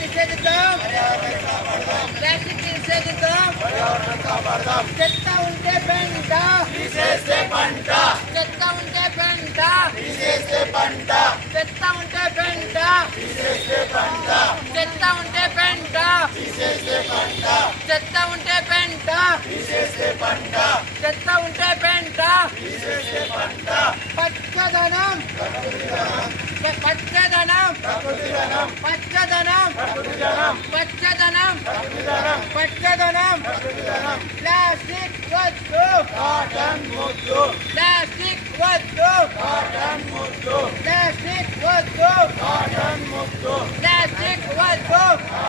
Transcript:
నిషేధిద్దాం, plastic నిషేధిద్దాం, చెత్త ఉంటే పెంట తీసేస్తే పంట, చెత్త ఉంటే పెంట తీసేస్తే పంట, చెత్త ఉంటే పెంట తీసేస్తే పంట, చెత్త ఉంటే పెంట తీసేస్తే పంట, చెత్త ఉంటే పెంట తీసేస్తే పంట, చెత్త ఉంటే పెంట తీసేస్తే పంట. పచ్చదనం పచ్చదనం పచ్చదనం పచ్చదనం పచ్చదనం ప్లాస్టిక్ వద్దు, కాటన్ ముద్దు, ప్లాస్టిక్ వద్దు, కాటన్ ముద్దు, ప్లాస్టిక్ వద్దు, కాటన్ ముద్దు.